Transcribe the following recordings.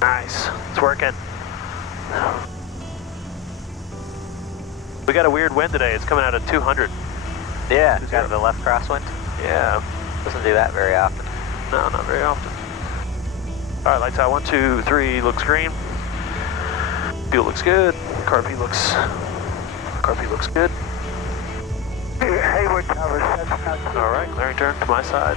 Nice, it's working. We got a weird wind today. It's coming out at 200. Yeah, got the left crosswind. Yeah. Doesn't do that very often. No, not very often. All right, lights out. 1, 2, 3. Looks green. Fuel looks good. Carb looks good. Hayward Tower, All right, clearing turn to my side.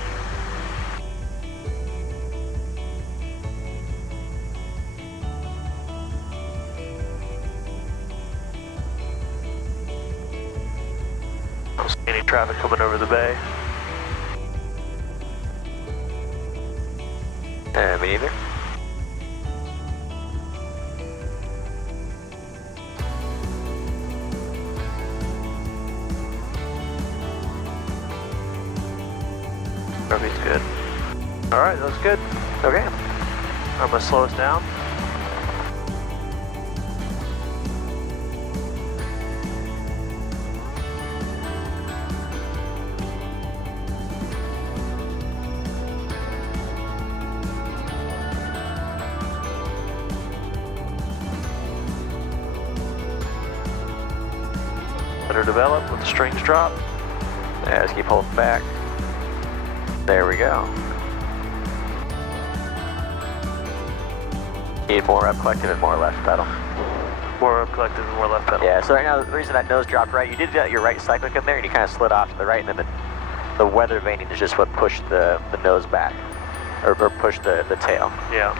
Don't see any traffic coming over the bay. Me neither. Carby's good. All right, that looks good. Okay. I'm gonna slow us down. Let her develop, let the strings drop. Yeah, just keep holding back. There we go. Need more up collective and more left pedal. More up collective and more left pedal. Yeah, so right now the reason that nose dropped right, you did your right cyclic in there and you kind of slid off to the right, and then the weather veining is just what pushed the nose back, or pushed the tail. Yeah.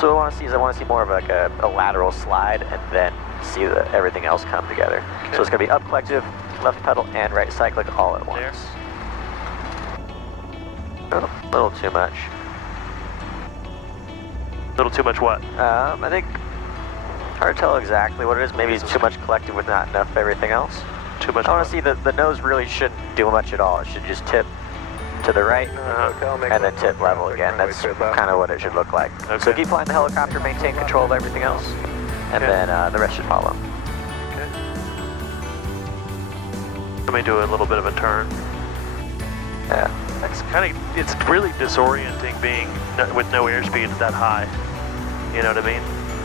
So what I want to see is more of like a lateral slide and then see everything else come together. Okay. So it's going to be up collective, left pedal, and right cyclic all at once. There. Oh, a little too much. A little too much what? I think, hard to tell exactly what it is. Maybe it's too much collective with not enough of everything else. Too much. I want to see the nose really shouldn't do much at all. It should just tip to the right and then tip level again. That's kind of what it should look like. Okay. So keep flying the helicopter, maintain control of everything else, and then the rest should follow. Okay. Let me do a little bit of a turn. Yeah. It's really disorienting being with no airspeed that high. You know what I mean?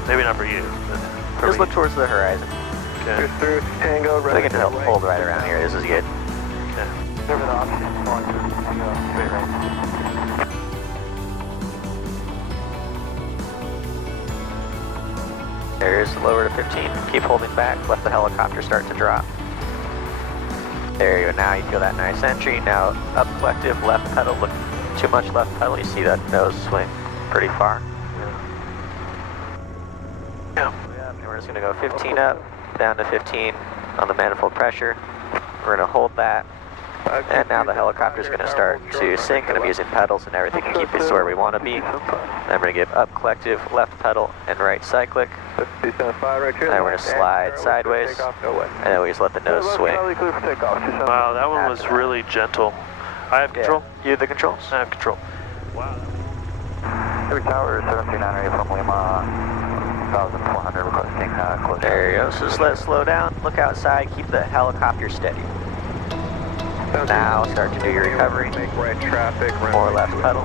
Maybe not for you, but for Just me. look towards the horizon. Okay. through Tango, So we can hold right around here. This is good. Okay. Over the option, straight right. There's lower to 15. Keep holding back. Let the helicopter start to drop. There you go. Now you feel that nice entry. Now up collective, left pedal. Look, too much left pedal. You see that nose swing pretty far. Yeah. And we're just going to go 15 up, down to 15 on the manifold pressure. We're going to hold that. And now the helicopter is going to start to sink, and I'm using pedals and everything to keep us where we want to be. Then I'm going to give up collective, left pedal, and right cyclic. Then we're going to slide sideways, and then we just let the nose swing. Wow, that one was really gentle. I have control? Yeah. You have the controls? I have control. Wow. Hayward Tower, 739 from Lima, 1,400 requesting close. There you go. So just let it slow down. Look outside. Keep the helicopter steady. Now start to do your recovery. Make right traffic. More left pedal.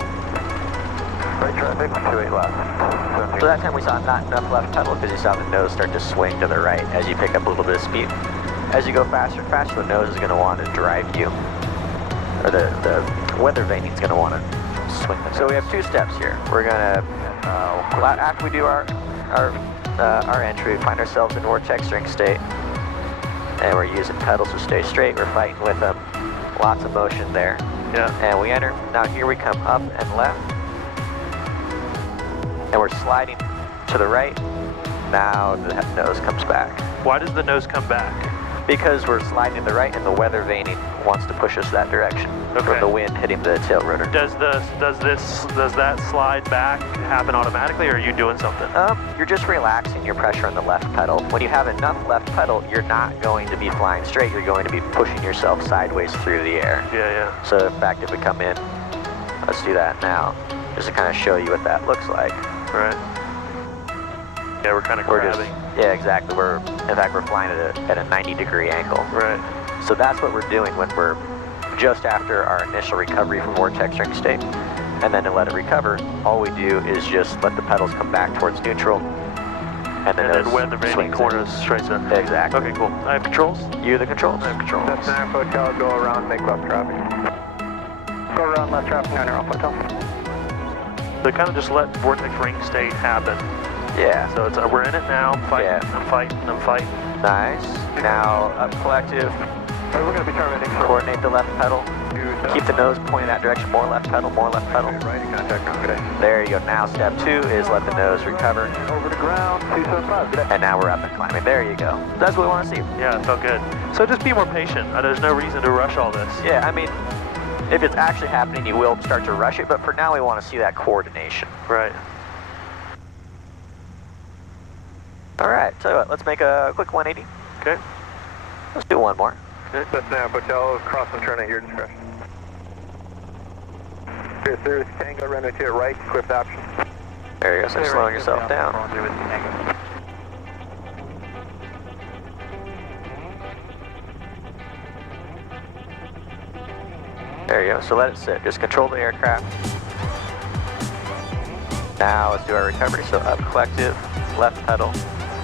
Right traffic, 28 left. So that time we saw not enough left pedal because you saw the nose start to swing to the right as you pick up a little bit of speed. As you go faster and faster, the nose is going to want to drive you. Or the weather veining is going to want to swing the nose. So we have two steps here. We're going to, after we do our entry, we find ourselves in Vortext Ring state. And we're using pedals to stay straight. We're fighting with them. Lots of motion there. Yeah. And we enter. Now here we come up and left. And we're sliding to the right. Now the nose comes back. Why does the nose come back? Because we're sliding to the right and the weather veining wants to push us that direction. Okay. From the wind hitting the tail rotor. Does that slide back happen automatically, or are you doing something? You're just relaxing your pressure on the left pedal. When you have enough left pedal, you're not going to be flying straight. You're going to be pushing yourself sideways through the air. Yeah. So in fact, if we come in, let's do that now, just to kind of show you what that looks like. Right. Yeah, we're kind of grabbing. Yeah, exactly. In fact, we're flying at a 90-degree angle. Right. So that's what we're doing when we're just after our initial recovery from Vortext Ring state. and then to let it recover, all we do is just let the pedals come back towards neutral, and then when the remaining corners straights in. Exactly. Okay, cool. I have controls? You the controls. I have controls. That's 9 Hotel, go around, make left traffic. Go around left traffic, 9 Hotel. So kind of just let Vortext Ring state happen. Yeah. So it's we're in it now. I'm fighting. Yeah. I'm fighting. I'm fighting. Nice. Now up collective. We're going to be terminating. Coordinate the left pedal. Keep the nose pointing that direction. More left pedal. More left pedal. Right in contact ground, good day. There you go. Now step 2 is let the nose recover. Over to ground, 275, good day. And now we're up and climbing. There you go. That's what we want to see. Yeah, it felt good. So just be more patient. There's no reason to rush all this. Yeah, I mean, if it's actually happening, you will start to rush it, but for now we want to see that coordination. Right. All right, tell you what, let's make a quick 180. Okay. Let's do one more. That's 9 Hotel, cross and turn at your discretion. Here, there's Tango, runway to your right, equipped option. There you go, so slowing yourself down. There you go, so let it sit. Just control the aircraft. Now let's do our recovery. So up collective, left pedal,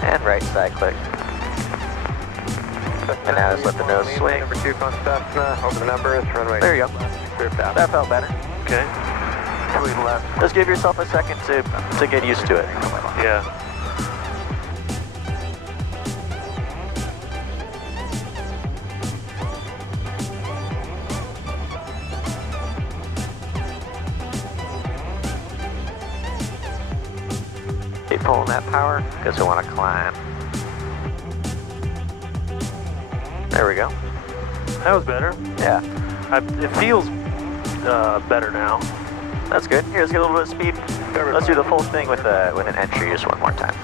and right side click. And now just let the nose swing. Number 2, Constantna, over the numbers, runway. There you go. That That felt better. Okay. Sweet left. Just give yourself a second to get used to it. Yeah. Keep pulling that power because we want to climb. There we go. That was better. Yeah, It feels better now. that's good. Here, let's get a little bit of speed. Let's do the full thing with an entry just one more time.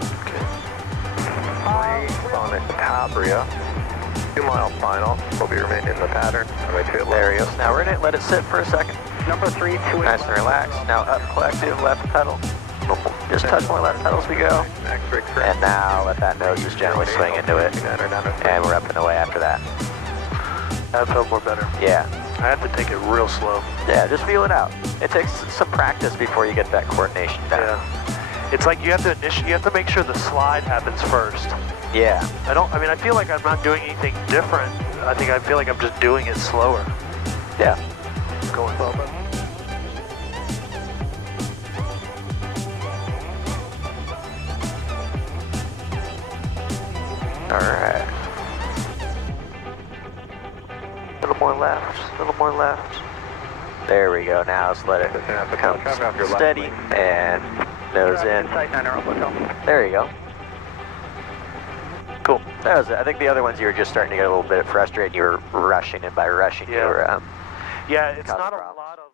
On the Tabria. 2 mile final. Will be remaining in the pattern. There we go. So now we're in it. Let it sit for a second. Number 3, 2 Nice and relaxed. Now up collective, left pedal. Just touch more left pedal as we go. And now let that nose just gently swing into it. And we're up and away after that. That felt more better. Yeah. I have to take it real slow. Yeah, just feel it out. It takes some practice before you get that coordination down. Yeah. It's like you have to make sure the slide happens first. Yeah. I feel like I'm not doing anything different. I feel like I'm just doing it slower. Yeah. Going slow. Alright. A little more left, a little more left. There we go. Now let's let it become steady and nose in. There you go. Cool. That was it. I think the other ones you were just starting to get a little bit frustrated. You were rushing, and by rushing, you were Yeah, it's causing not a problems. lot of